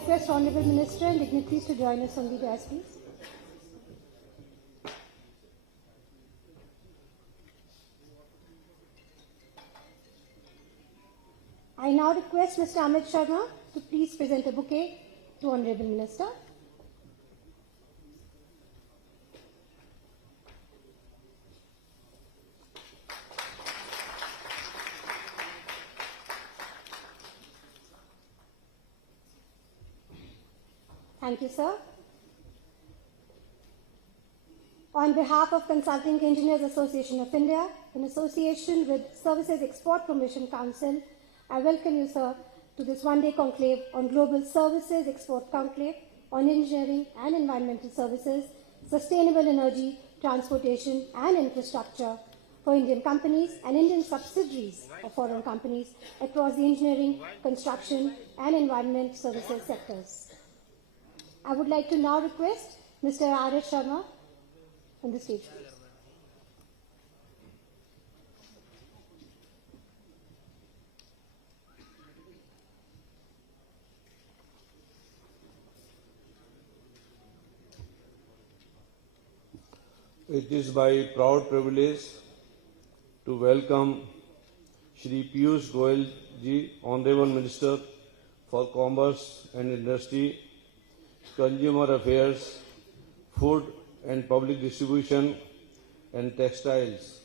request Honorable Minister and dignitaries to join us on the dais, please. I now request Mr. Amit Sharma to please present a bouquet to Honorable Minister. Thank you, sir. On behalf of Consulting Engineers Association of India, in association with Services Export Promotion Council, I welcome you, sir, to this one-day conclave on Global Services Export Conclave on Engineering and Environmental Services, Sustainable Energy, Transportation and Infrastructure for Indian companies and Indian subsidiaries of foreign companies across the engineering, construction and environment services sectors. I would like to now request Mr. R.S. Sharma on the stage, please. It is my proud privilege to welcome Shri Piyush Goyal ji, Honorable Minister for Commerce and Industry, Consumer Affairs, Food and Public Distribution and Textiles.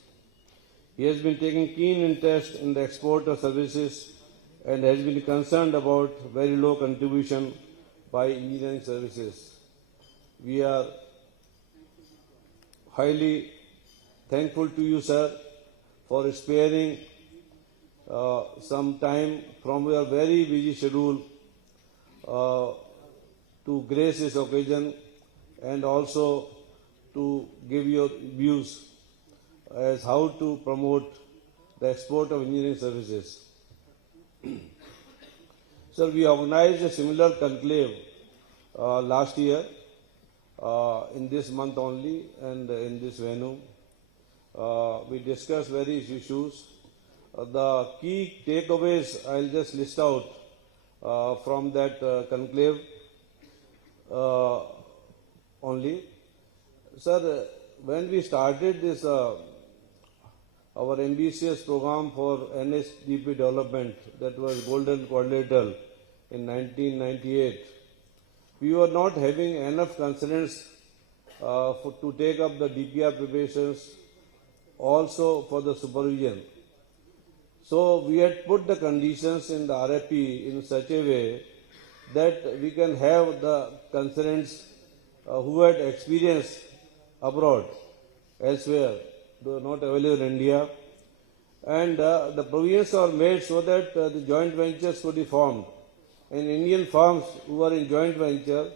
He has been taking keen interest in the export of services and has been concerned about very low contribution by engineering services. We are highly thankful to you, sir, for sparing some time from your very busy schedule to grace this occasion and also to give your views as how to promote the export of engineering services. Sir, we organized a similar conclave last year in this month only and in this venue. We discussed various issues. The key takeaways I'll just list out from that conclave only. Sir, when we started this, our ambitious program for NSDP development, that was Golden Quadrilateral in 1998, we were not having enough concerns to take up the DPR preparations, also for the supervision. So we had put the conditions in the RFP in such a way that we can have the consultants who had experience abroad, elsewhere, though not available in India. And the provisions are made so that the joint ventures could be formed. And Indian firms who are in joint venture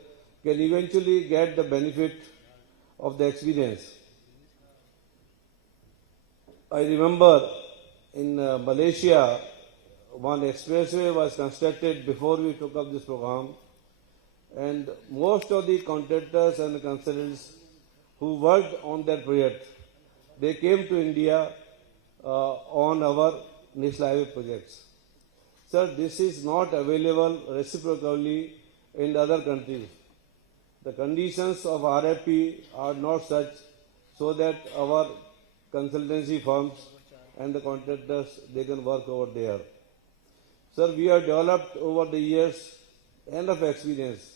can eventually get the benefit of the experience. I remember in Malaysia, one expressway was constructed before we took up this program, and most of the contractors and the consultants who worked on that project, they came to India on our national highway projects. Sir, this is not available reciprocally in other countries. The conditions of RFP are not such so that our consultancy firms and the contractors, they can work over there. Sir, we have developed over the years enough experience.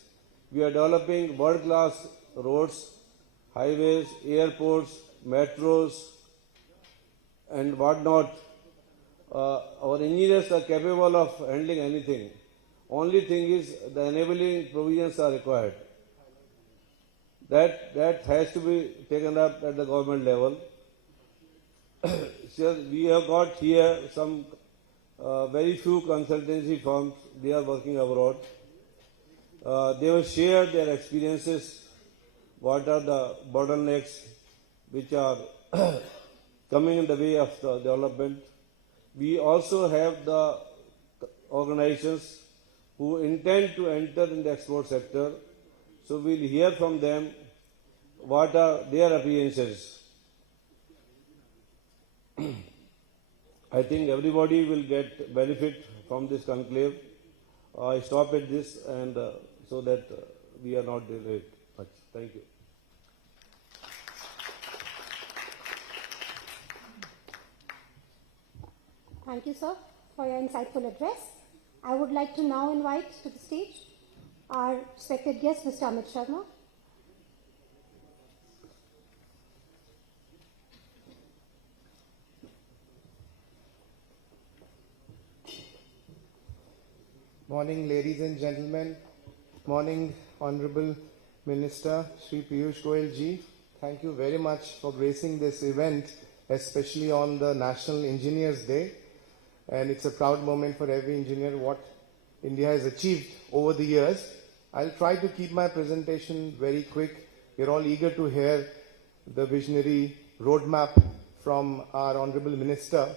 We are developing world-class roads, highways, airports, metros, and whatnot. Our engineers are capable of handling anything. Only thing is the enabling provisions are required. That has to be taken up at the government level. So we have got here some very few consultancy firms, they are working abroad. They will share their experiences, what are the bottlenecks which are coming in the way of the development. We also have the organizations who intend to enter in the export sector. So we'll hear from them what are their apprehensions. I think everybody will get benefit from this conclave. I stop at this and so that we are not delayed much. Thank you. Thank you, sir, for your insightful address. I would like to now invite to the stage our respected guest, Mr. Amit Sharma. Morning, ladies and gentlemen. Morning, Honorable Minister Shri Piyush Goyal ji. Thank you very much for gracing this event, especially on the National Engineers Day. And it's a proud moment for every engineer what India has achieved over the years. I'll try to keep my presentation very quick. We're all eager to hear the visionary roadmap from our Honorable Minister.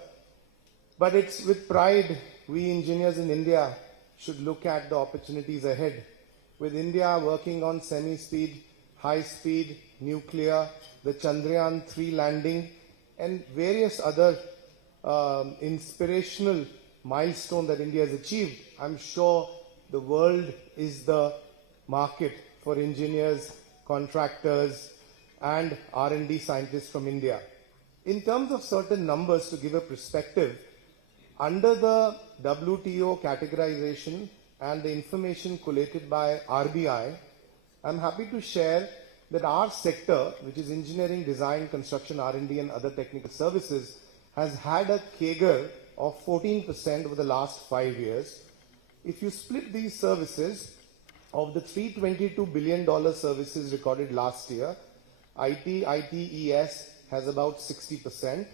But it's with pride we engineers in India should look at the opportunities ahead. With India working on semi-speed, high-speed, nuclear, the Chandrayaan-3 landing, and various other inspirational milestones that India has achieved, I'm sure the world is the market for engineers, contractors, and R&D scientists from India. In terms of certain numbers, to give a perspective, under the WTO categorization and the information collated by RBI, I'm happy to share that our sector, which is engineering, design, construction, R&D and other technical services, has had a CAGR of 14% over the last 5 years. If you split these services, of the $322 billion services recorded last year, IT/ITES has about 60%.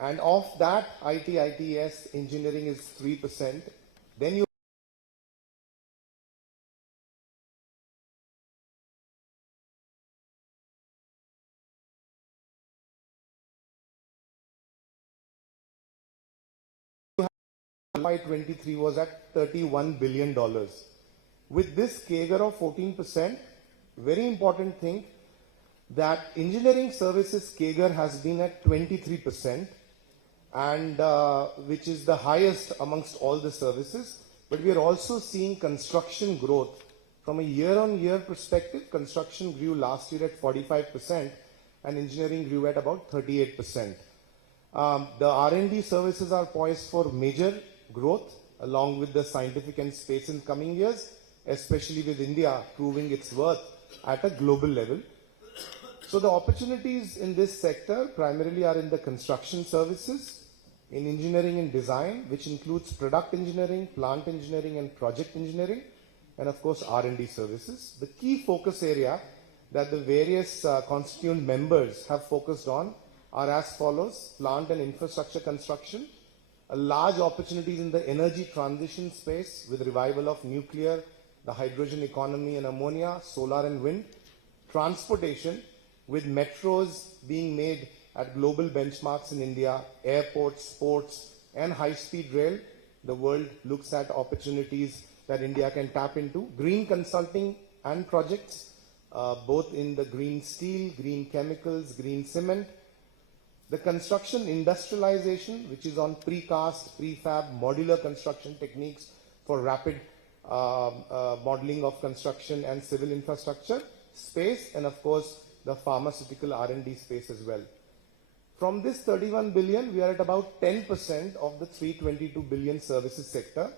And of that, IT/ITES engineering is 3%. Then you FY23 was at $31 billion. With this CAGR of 14%, very important thing that engineering services CAGR has been at 23%, and which is the highest amongst all the services. But we are also seeing construction growth. From a year-on-year perspective, construction grew last year at 45% and engineering grew at about 38%. The R&D services are poised for major growth along with the scientific and space in coming years, especially with India proving its worth at a global level. So the opportunities in this sector primarily are in the construction services, in engineering and design, which includes product engineering, plant engineering and project engineering, and of course R&D services. The key focus area that the various constituent members have focused on are as follows: plant and infrastructure construction, a large opportunities in the energy transition space with revival of nuclear, the hydrogen economy and ammonia, solar and wind, transportation with metros being made at global benchmarks in India, airports, ports and high-speed rail. The world looks at opportunities that India can tap into. Green consulting and projects, both in the green steel, green chemicals, green cement. The construction industrialization, which is on precast, prefab, modular construction techniques for rapid modeling of construction and civil infrastructure space, and of course the pharmaceutical R&D space as well. From this 31 billion, we are at about 10% of the 322 billion services sector.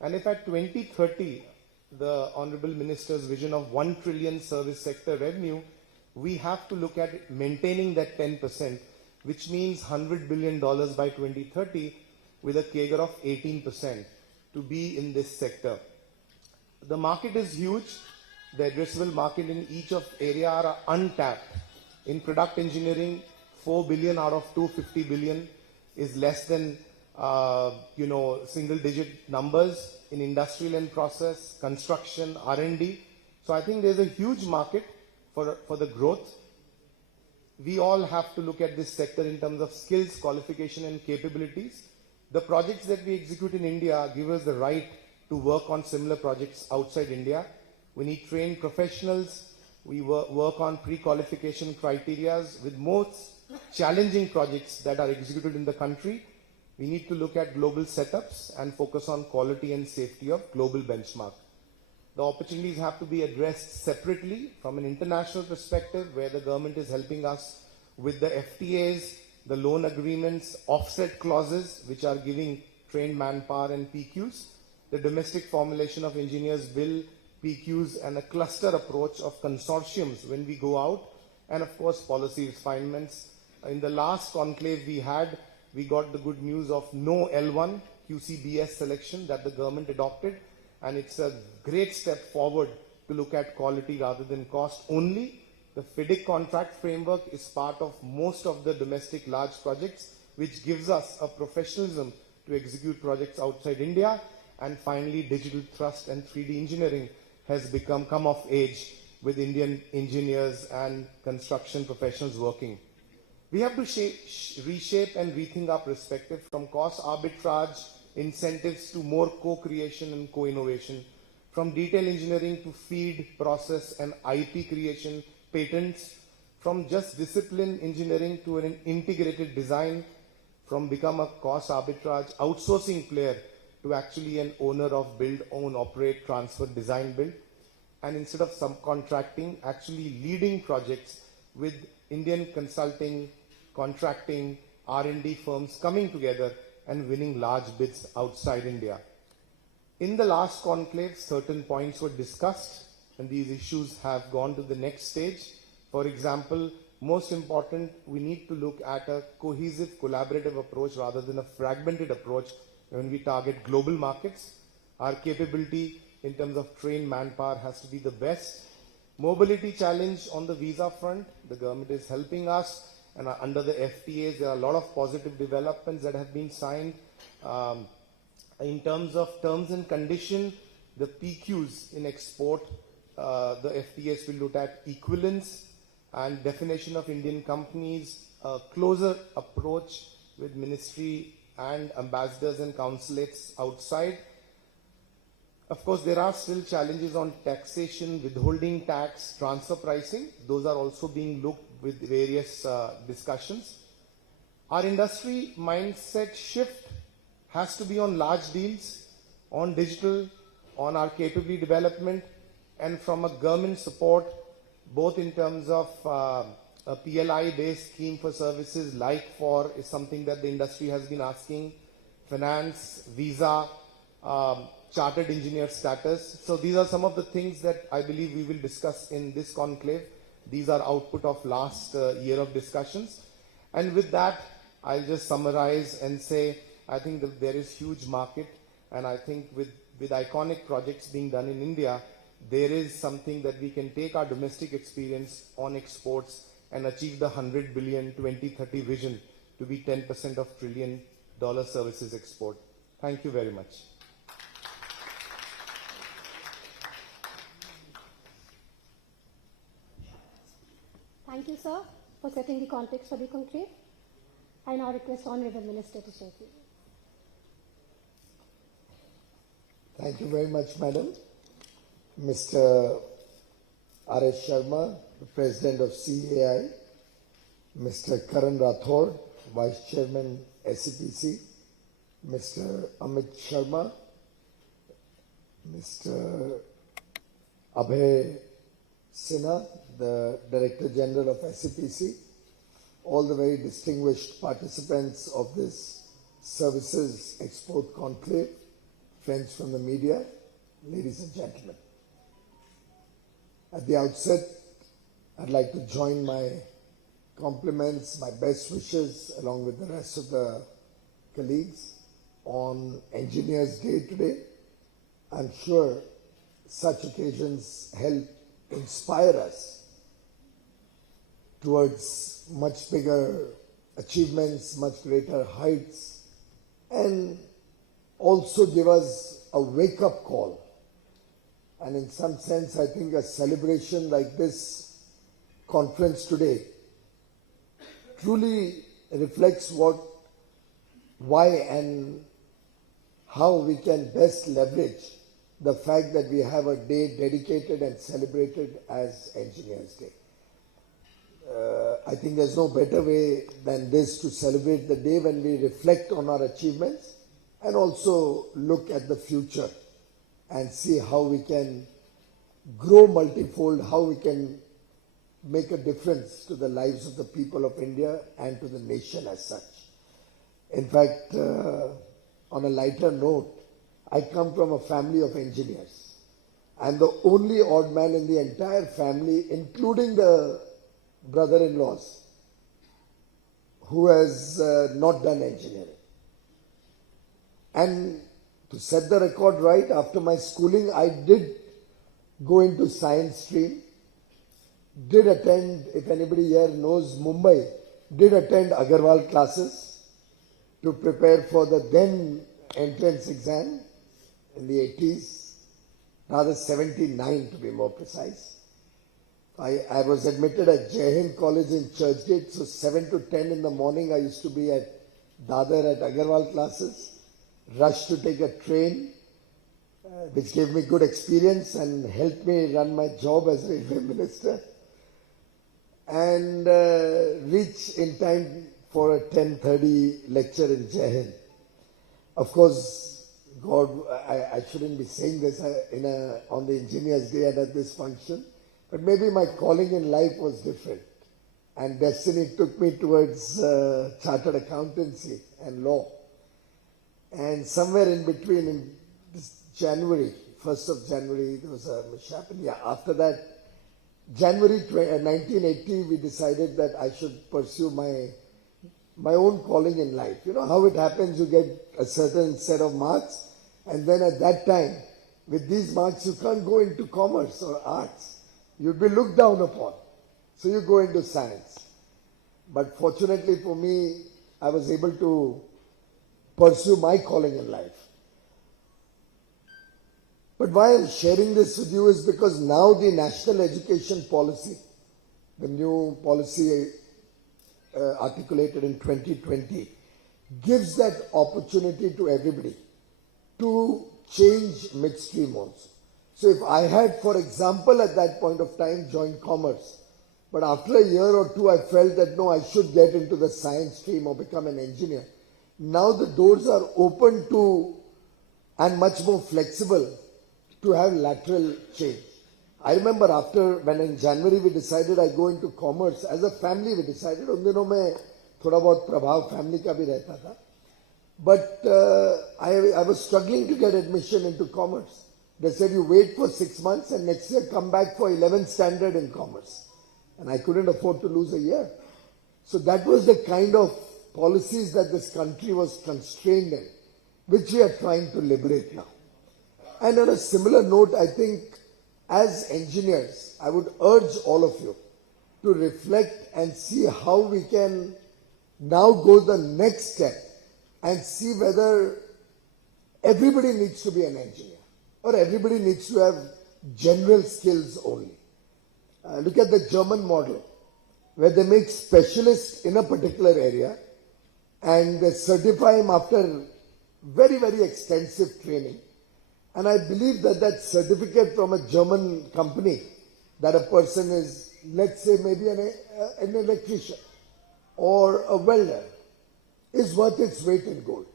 And if at 2030, the Honorable Minister's vision of 1 trillion service sector revenue, we have to look at maintaining that 10%, which means $100 billion by 2030 with a CAGR of 18% to be in this sector. The market is huge. The addressable market in each of area are untapped. In product engineering, 4 billion out of 250 billion is less than single digit numbers. In industrial and process, construction, R&D. So I think there's a huge market for the growth. We all have to look at this sector in terms of skills, qualification and capabilities. The projects that we execute in India give us the right to work on similar projects outside India. We need trained professionals. We work on pre-qualification criteria with most challenging projects that are executed in the country. We need to look at global setups and focus on quality and safety of global benchmark. The opportunities have to be addressed separately from an international perspective, where the government is helping us with the FTAs, the loan agreements, offset clauses, which are giving trained manpower and PQs, the domestic formulation of engineers bill, PQs, and a cluster approach of consortiums when we go out, and of course policy refinements. In the last conclave we got the good news of no L1 QCBS selection that the government adopted, and it's a great step forward to look at quality rather than cost only. The FIDIC contract framework is part of most of the domestic large projects, which gives us a professionalism to execute projects outside India. And finally, digital thrust and 3D engineering has come of age with Indian engineers and construction professionals working. We have to reshape and rethink our perspective from cost arbitrage incentives to more co-creation and co-innovation, from detail engineering to feed, process and IP creation, patents, from just discipline engineering to an integrated design, from become a cost arbitrage outsourcing player to actually an owner of build, own, operate, transfer, design, build, and instead of subcontracting, actually leading projects with Indian consulting, contracting, R&D firms coming together and winning large bids outside India. In the last conclave, certain points were discussed and these issues have gone to the next stage. For example, most important, we need to look at a cohesive, collaborative approach rather than a fragmented approach when we target global markets. Our capability in terms of trained manpower has to be the best. Mobility challenge on the visa front, the government is helping us, and under the FTAs, there are a lot of positive developments that have been signed. In terms of terms and condition, the PQs in export, the FTAs will look at equivalence and definition of Indian companies, a closer approach with ministry and ambassadors and consulates outside. Of course, there are still challenges on taxation, withholding tax, transfer pricing. Those are also being looked with various discussions. Our industry mindset shift has to be on large deals, on digital, on our capability development, and from a government support, both in terms of a PLI-based scheme for services like for is something that the industry has been asking, finance, visa, chartered engineer status. So these are some of the things that I believe we will discuss in this conclave. These are output of last year of discussions. And with that, I'll just summarize and say, I think that there is huge market, and I think with iconic projects being done in India, there is something that we can take our domestic experience on exports and achieve the 100 billion 2030 vision to be 10% of $1 trillion services export. Thank you very much. Thank you, sir, for setting the context for the conclave. I now request Honorable Minister to share views. Thank you very much, Madam. Mr. R.S. Sharma, the President of CAI, Mr. Karan Rathod, Vice Chairman, SCPC, Mr. Amit Sharma, Mr. Abhay Sinha, the Director General of SCPC, all the very distinguished participants of this Services Export Conclave, friends from the media, ladies and gentlemen. At the outset, I'd like to join my compliments, my best wishes, along with the rest of the colleagues on Engineers' Day today. I'm sure such occasions help inspire us towards much bigger achievements, much greater heights, and also give us a wake-up call. And in some sense, I think a celebration like this conference today truly reflects why and how we can best leverage the fact that we have a day dedicated and celebrated as Engineers' Day. I think there's no better way than this to celebrate the day when we reflect on our achievements and also look at the future and see how we can grow multifold, how we can make a difference to the lives of the people of India and to the nation as such. In fact, on a lighter note, I come from a family of engineers. I'm the only odd man in the entire family, including the brother-in-laws, who has not done engineering. And to set the record right, after my schooling, I did go into science stream, did attend, if anybody here knows Mumbai, did attend Agarwal classes to prepare for the then entrance exam in the 80s, rather 79 to be more precise. I was admitted at Jai Hind College in Churchgate, so 7 to 10 in the morning I used to be at Dadar at Agarwal classes, rush to take a train, which gave me good experience and helped me run my job as railway minister, and reach in time for a 10:30 lecture in Jai Hind. Of course, God, I shouldn't be saying this on the Engineers' Day and at this function, but maybe my calling in life was different, and destiny took me towards chartered accountancy and law. And somewhere in between, in this January, 1st of January, there was a mishap. And yeah, after that, January 1980, we decided that I should pursue my own calling in life. You know how it happens, you get a certain set of marks, and then at that time, with these marks, you can't go into commerce or arts. You'd be looked down upon. So you go into science. But fortunately for me, I was able to pursue my calling in life. But why I'm sharing this with you is because now the national education policy, the new policy articulated in 2020, gives that opportunity to everybody to change midstream also. So if I had, for example, at that point of time joined commerce, but after a year or two I felt that no, I should get into the science stream or become an engineer. Now the doors are open to and much more flexible to have lateral change. I remember when in January we decided I go into commerce, as a family we decided, उन दिनों में थोड़ा बहुत प्रभाव family का भी रहता था. But I was struggling to get admission into commerce. They said you wait for 6 months and next year come back for 11th standard in commerce. And I couldn't afford to lose a year. So that was the kind of policies that this country was constrained in, which we are trying to liberate now. And on a similar note, I think as engineers, I would urge all of you to reflect and see how we can now go the next step and see whether everybody needs to be an engineer or everybody needs to have general skills only. Look at the German model, where they make specialists in a particular area and they certify him after very, very extensive training. And I believe that that certificate from a German company, that a person is, let's say, maybe an electrician or a welder, is worth its weight in gold.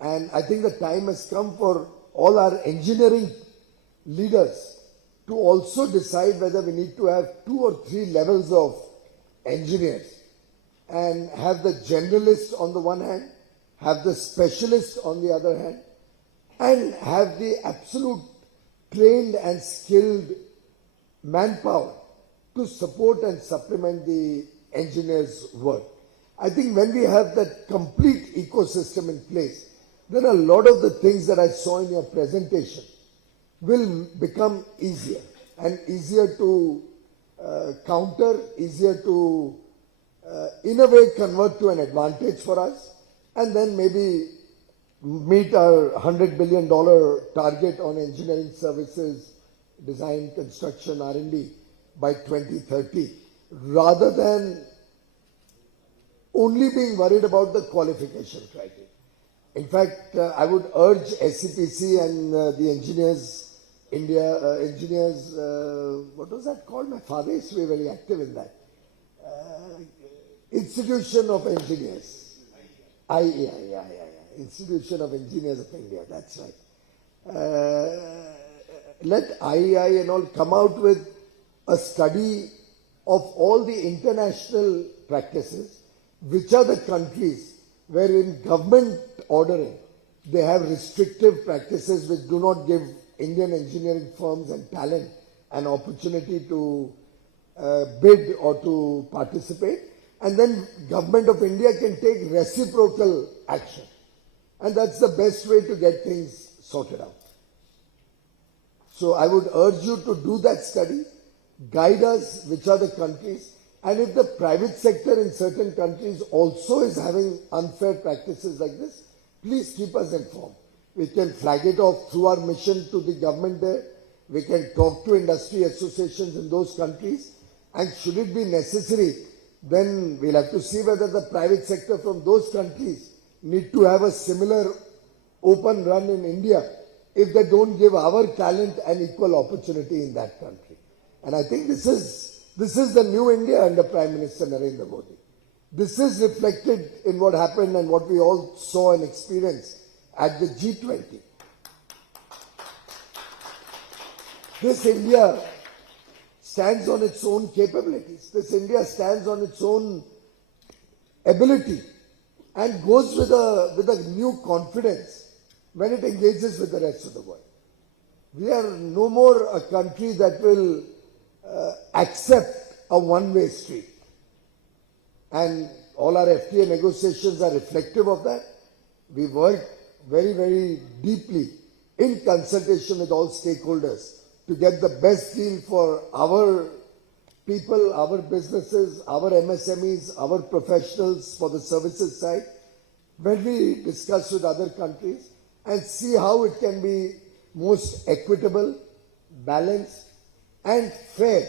And I think the time has come for all our engineering leaders to also decide whether we need to have 2 or 3 levels of engineers and have the generalist on the one hand, have the specialist on the other hand, and have the absolute trained and skilled manpower to support and supplement the engineer's work. I think when we have that complete ecosystem in place, then a lot of the things that I saw in your presentation will become easier and easier to counter, easier to in a way convert to an advantage for us, and then maybe meet our $100 billion target on engineering services, design, construction, R&D by 2030, rather than only being worried about the qualification criteria. In fact, I would urge SCPC and the engineers, what was that called? My father used to be very active in that. Institution of Engineers. Institution of Engineers of India, that's right. let IEI and all come out with a study of all the international practices, which are the countries where in government ordering they have restrictive practices which do not give Indian engineering firms and talent an opportunity to bid or to participate, and then Government of India can take reciprocal action, and that's the best way to get things sorted out. So I would urge you to do that study, guide us which are the countries, and if the private sector in certain countries also is having unfair practices like this, please keep us informed. We can flag it off through our mission to the government there. We can talk to industry associations in those countries, and should it be necessary, then we'll have to see whether the private sector from those countries need to have a similar open run in India if they don't give our talent an equal opportunity in that country. And I think this is the new India under Prime Minister Narendra Modi. This is reflected in what happened and what we all saw and experienced at the G20. This India stands on its own capabilities. This India stands on its own ability and goes with a new confidence when it engages with the rest of the world. We are no more a country that will accept a one-way street. And all our FTA negotiations are reflective of that. We work very, very deeply in consultation with all stakeholders to get the best deal for our people, our businesses, our MSMEs, our professionals for the services side, when we discuss with other countries and see how it can be most equitable, balanced and fair,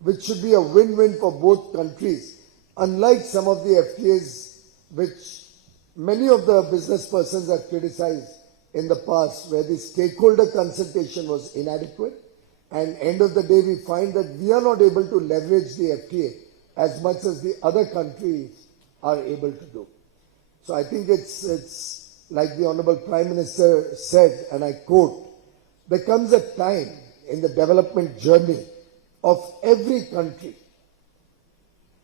which should be a win-win for both countries, unlike some of the FTAs which many of the business persons have criticized in the past, where the stakeholder consultation was inadequate, and end of the day we find that we are not able to leverage the FTA as much as the other countries are able to do. So I think it's like the Honorable Prime Minister said, and I quote, there comes a time in the development journey of every country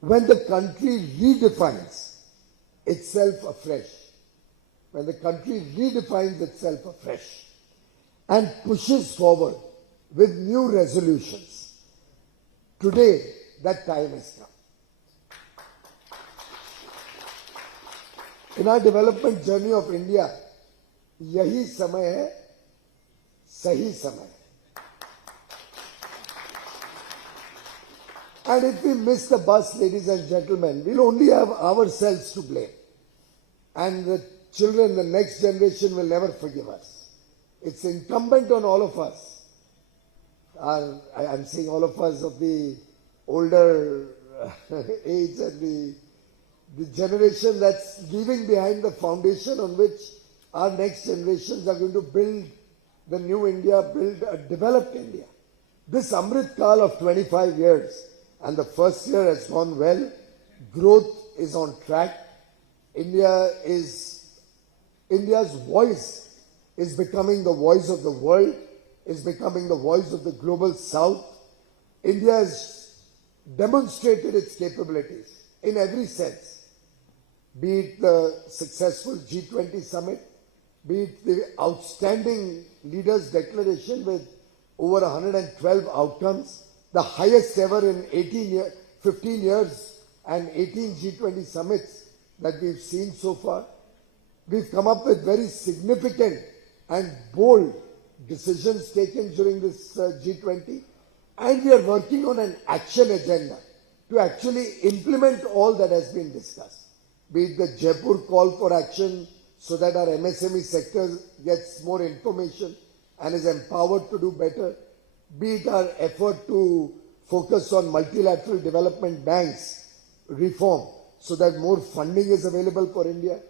when the country redefines itself afresh, when the country redefines itself afresh and pushes forward with new resolutions. Today, that time has come. In our development journey of India, yahi samay hai, sahi samay. And if we miss the bus, ladies and gentlemen, we'll only have ourselves to blame. And the children, the next generation will never forgive us. It's incumbent on all of us. I'm saying all of us of the older age and the generation that's leaving behind the foundation on which our next generations are going to build the new India, build a developed India. This Amrit Kal of 25 years, and the first year has gone well, growth is on track, India's voice is becoming the voice of the world, is becoming the voice of the global south. India has demonstrated its capabilities in every sense, be it the successful G20 summit, be it the outstanding leaders' declaration with over 112 outcomes, the highest ever in 15 years and 18 G20 summits that we've seen so far. We've come up with very significant and bold decisions taken during this G20, and we are working on an action agenda to actually implement all that has been discussed. Be it the Jaipur call for action so that our MSME sector gets more information and is empowered to do better, be it our effort to focus on multilateral development banks reform so that more funding is available for India,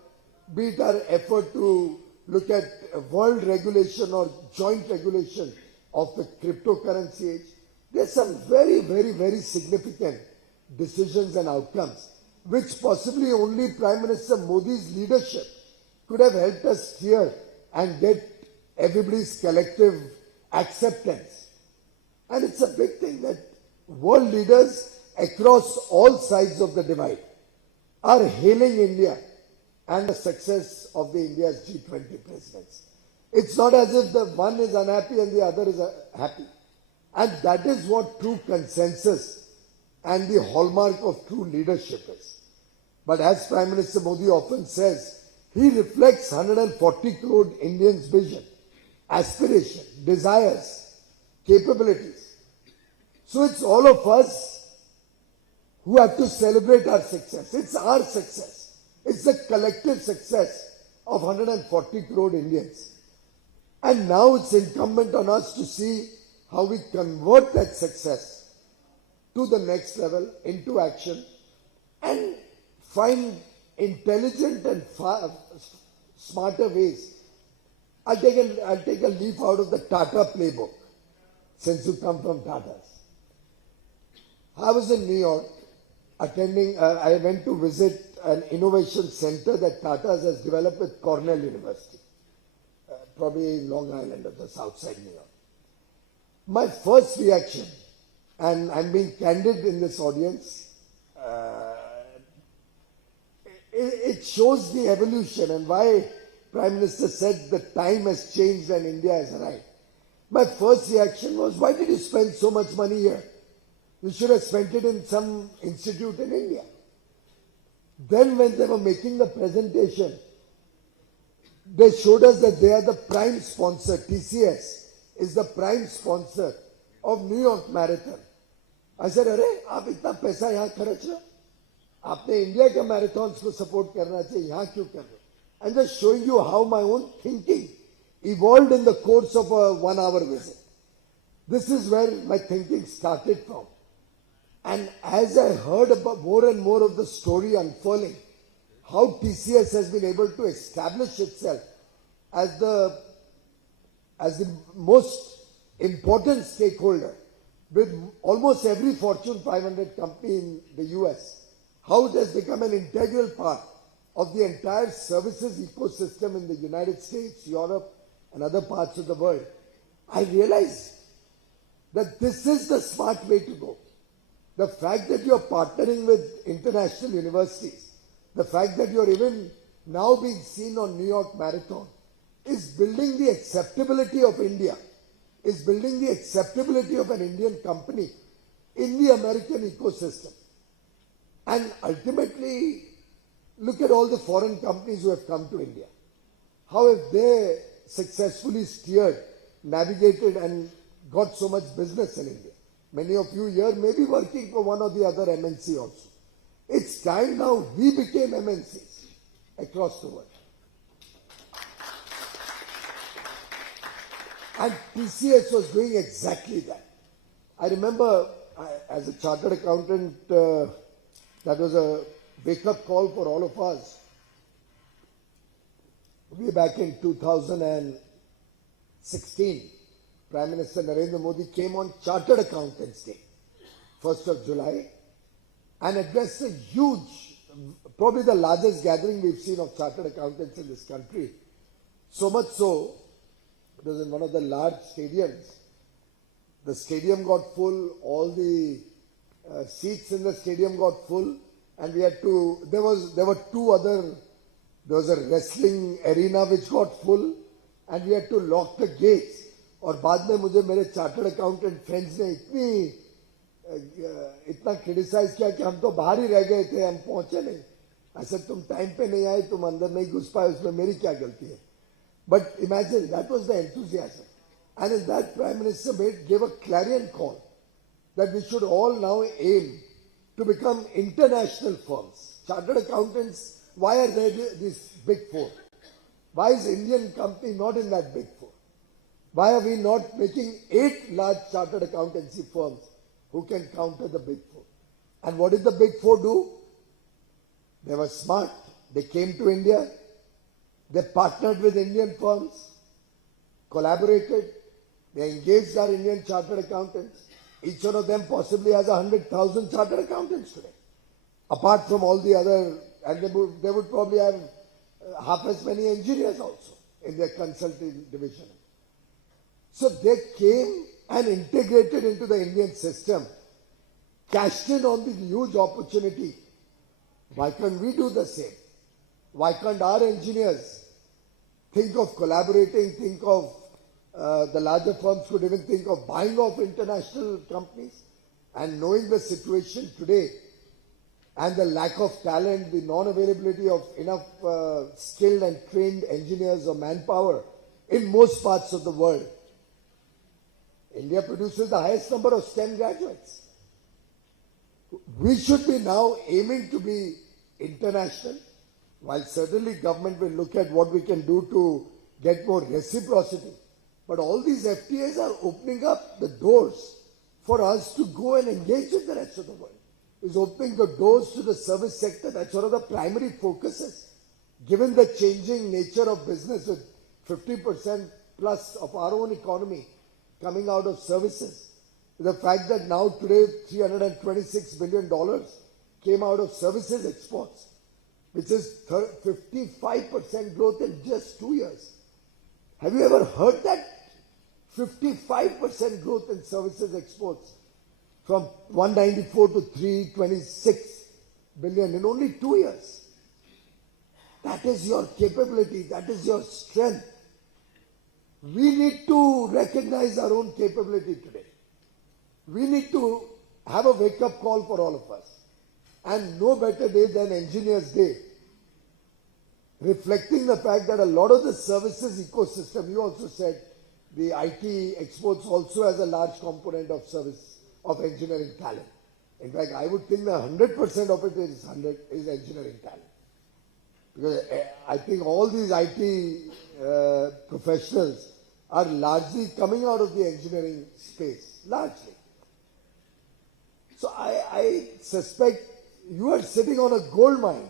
be it our effort to look at world regulation or joint regulation of the cryptocurrency age. There's some very, very, very significant decisions and outcomes which possibly only Prime Minister Modi's leadership could have helped us steer and get everybody's collective acceptance. And it's a big thing that world leaders across all sides of the divide are hailing India and the success of the India's G20 presidency. It's not as if the one is unhappy and the other is happy. And that is what true consensus and the hallmark of true leadership is. But as Prime Minister Modi often says, he reflects 140 crore Indians' vision, aspiration, desires, capabilities. So it's all of us who have to celebrate our success. It's our success. It's the collective success of 140 crore Indians. And now it's incumbent on us to see how we convert that success to the next level into action and find intelligent and smarter ways. I'll take a leaf out of the Tata playbook, since you come from Tatas. I was in New York attending, I went to visit an innovation center that Tata's has developed with Cornell University, probably in Long Island or the south side New York. My first reaction, and I'm being candid in this audience, it shows the evolution and why Prime Minister said the time has changed and India has arrived. My first reaction was, why did you spend so much money here? You should have spent it in some institute in India. Then when they were making the presentation, they showed us that they are the prime sponsor. TCS is the prime sponsor of New York Marathon. I said, "Arey, आप इतना पैसा यहाँ खर्च रहे हो? आपने India के marathons को सपोर्ट करना चाहिए, यहाँ क्यों कर रहे हो?" I'm just showing you how my own thinking evolved in the course of a 1 hour visit. This is where my thinking started from. And as I heard about more and more of the story unfurling, how TCS has been able to establish itself as the most important stakeholder with almost every Fortune 500 company in the US, how it has become an integral part of the entire services ecosystem in the United States, Europe, and other parts of the world, I realized that this is the smart way to go. The fact that you're partnering with international universities, the fact that you're even now being seen on New York Marathon, is building the acceptability of India, is building the acceptability of an Indian company in the American ecosystem. And ultimately, look at all the foreign companies who have come to India. How have they successfully steered, navigated, and got so much business in India? Many of you here may be working for one or the other MNC also. It's time now we became MNCs across the world. And TCS was doing exactly that. I remember as a chartered accountant, that was a wake-up call for all of us. Way back in 2016, Prime Minister Narendra Modi came on Chartered Accountants Day, 1st of July, and addressed a huge, probably the largest gathering we've seen of chartered accountants in this country. So much so, it was in one of the large stadiums. The stadium got full, all the seats in the stadium got full, and we had to, there was a wrestling arena which got full, and we had to lock the gates. और बाद में मुझे मेरे chartered accountant friends ने इतना criticise किया कि हम तो बाहर ही रह गए थे, हम पहुंचे नहीं. ऐसे तुम टाइम पे नहीं आए, तुम अंदर नहीं घुस पाए, उसमें मेरी क्या गलती है? But imagine, that was the enthusiasm. And in that, Prime Minister gave a clarion call that we should all now aim to become international firms. Chartered accountants, why are there these big four? Why is Indian company not in that big four? Why are we not making 8 large chartered accountancy firms who can counter the big four? And what did the big four do? They were smart. They came to India. They partnered with Indian firms, collaborated. They engaged our Indian chartered accountants. Each one of them possibly has 100,000 chartered accountants today. Apart from all the other, and they would probably have half as many engineers also in their consulting division. So they came and integrated into the Indian system, cashed in on the huge opportunity. Why can't we do the same? Why can't our engineers think of collaborating, think of the larger firms could even think of buying off international companies? And knowing the situation today and the lack of talent, the non-availability of enough skilled and trained engineers or manpower in most parts of the world, India produces the highest number of STEM graduates. We should be now aiming to be international, while certainly government will look at what we can do to get more reciprocity. But all these FTAs are opening up the doors for us to go and engage with the rest of the world. Is opening the doors to the service sector. That's one of the primary focuses. Given the changing nature of business with 50% plus of our own economy coming out of services, the fact that now today $326 billion came out of services exports, which is 55% growth in just 2 years. Have you ever heard that? 55% growth in services exports from 194 to 326 billion in only 2 years. That is your capability. That is your strength. We need to recognize our own capability today. We need to have a wake-up call for all of us. And no better day than Engineers' Day, reflecting the fact that a lot of the services ecosystem, you also said, the IT exports also has a large component of service, of engineering talent. In fact, I would think that 100% of it is engineering talent. Because I think all these IT professionals are largely coming out of the engineering space, largely. So I suspect you are sitting on a gold mine,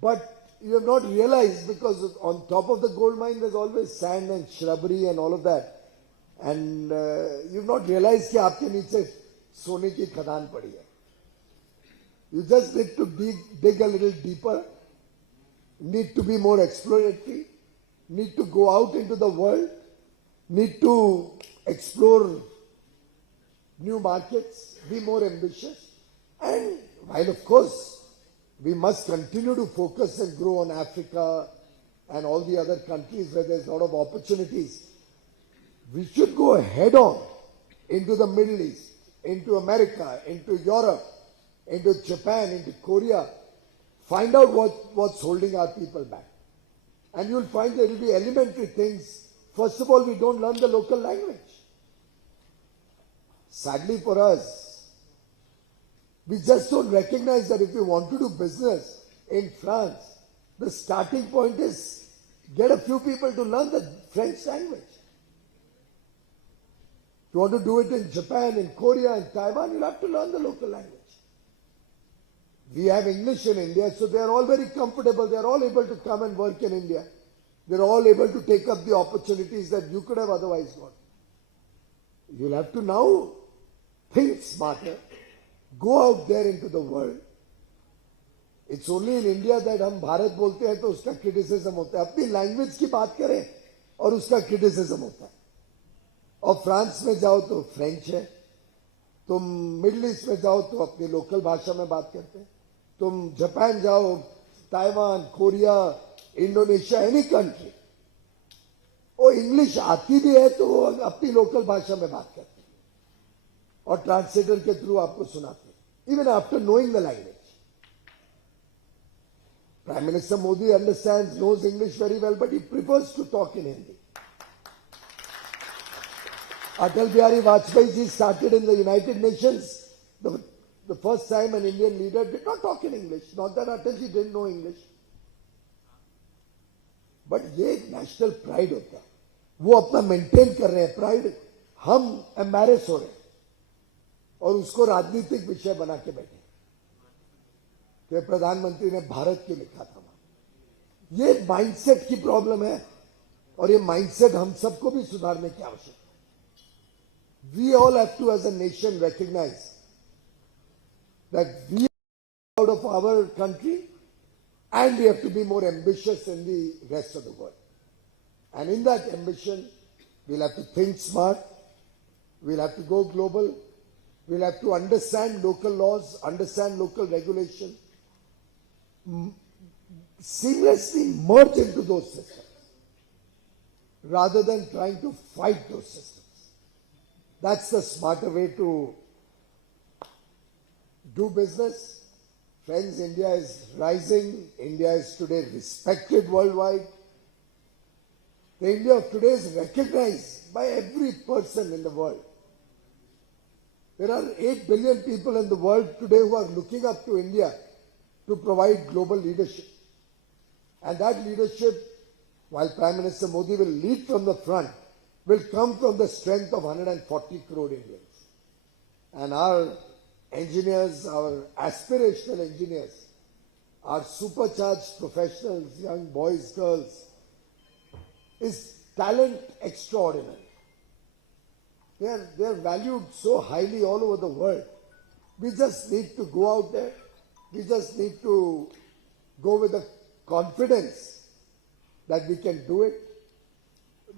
but you have not realized, because on top of the gold mine there's always sand and shrubbery and all of that, and you've not realized कि आपके नीचे सोने की खदान पड़ी है. You just need to dig a little deeper, need to be more exploratory, need to go out into the world, need to explore new markets, be more ambitious, and while of course we must continue to focus and grow on Africa and all the other countries where there's a lot of opportunities, we should go head on into the Middle East, into America, into Europe, into Japan, into Korea, find out what's holding our people back. And you'll find there will be elementary things. First of all, we don't learn the local language. Sadly for us, we just don't recognize that if we want to do business in France, the starting point is get a few people to learn the French language. If you want to do it in Japan, in Korea, in Taiwan, you'll have to learn the local language. We have English in India, so they are all very comfortable. They are all able to come and work in India. They are all able to take up the opportunities that you could have otherwise got. You'll have to now think smarter, go out there into the world. It's only in India that हम भारत बोलते हैं तो उसका criticism होता है. अपनी language की बात करें और उसका criticism होता है. और फ्रांस में जाओ तो फ्रेंच है, तुम मिडिल ईस्ट में जाओ तो अपनी लोकल भाषा में बात करते हैं, तुम जापान जाओ, Taiwan, Korea, Indonesia, any country, वो इंग्लिश आती भी है तो वो अपनी लोकल भाषा में बात करते हैं और ट्रांसलेटर के थ्रू आपको सुनाते हैं, even after knowing the language. Prime Minister Modi understands, knows English very well, but he prefers to talk in Hindi. Atal Bihari Vajpayee ji started in the United Nations. The first time an Indian leader did not talk in English. Not that Atal ji didn't know English. But ये एक national pride होता है. वो अपना maintain कर रहे हैं pride. हम embarrass हो रहे हैं और उसको राजनीतिक विषय बना के बैठे कि प्रधानमंत्री ने भारत क्यों लिखा था. ये माइंडसेट की प्रॉब्लम है और ये माइंडसेट हम सबको भी सुधारने की आवश्यकता है. We all have to, as a nation, recognize that we are out of our country and we have to be more ambitious in the rest of the world. And in that ambition, we'll have to think smart, we'll have to go global, we'll have to understand local laws, understand local regulation, seamlessly merge into those systems, rather than trying to fight those systems. That's the smarter way to do business. Friends, India is rising. India is today respected worldwide. The India of today is recognized by every person in the world. There are 8 billion people in the world today who are looking up to India to provide global leadership. And that leadership, while Prime Minister Modi will lead from the front, will come from the strength of 140 crore Indians. And our engineers, our aspirational engineers, our supercharged professionals, young boys, girls, is talent extraordinary. They are valued so highly all over the world. We just need to go out there. We just need to go with the confidence that we can do it.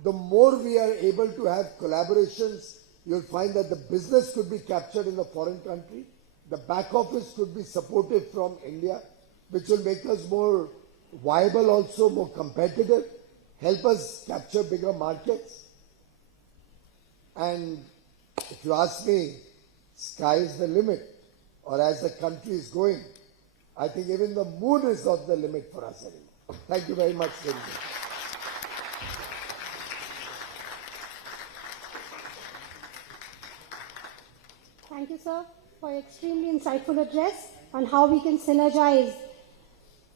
The more we are able to have collaborations, you'll find that the business could be captured in a foreign country. The back office could be supported from India, which will make us more viable also, more competitive, help us capture bigger markets. And if you ask me, sky is the limit, or as the country is going, I think even the moon is not the limit for us anymore. Thank you very much, ladies and gentlemen. Thank you, sir, for your extremely insightful address on how we can synergize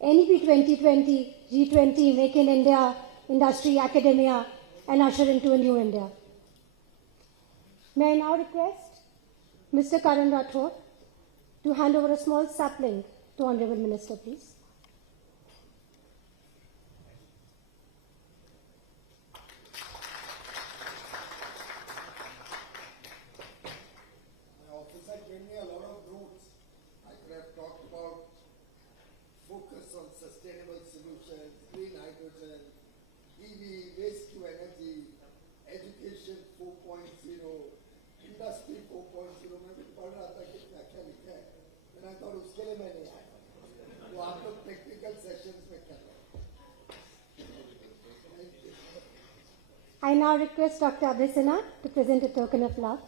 NEP 2020, G20, Make in India, industry, academia, and usher into a new India. May I now request Mr. Karan Rathod to hand over a small sapling to Honorable Minister, please. My officer gave me a lot of notes. I could have talked about focus on sustainable solutions, green hydrogen, EV, waste to energy, education 4.0, industry 4.0. मैं भी पढ़ रहा था कि क्या क्या लिखा है. Then I thought उसके लिए मैं नहीं आया. वो आप लोग टेक्निकल सेशंस में कर रहे हैं. I now request Dr. Abhay Sinha to present a token of love.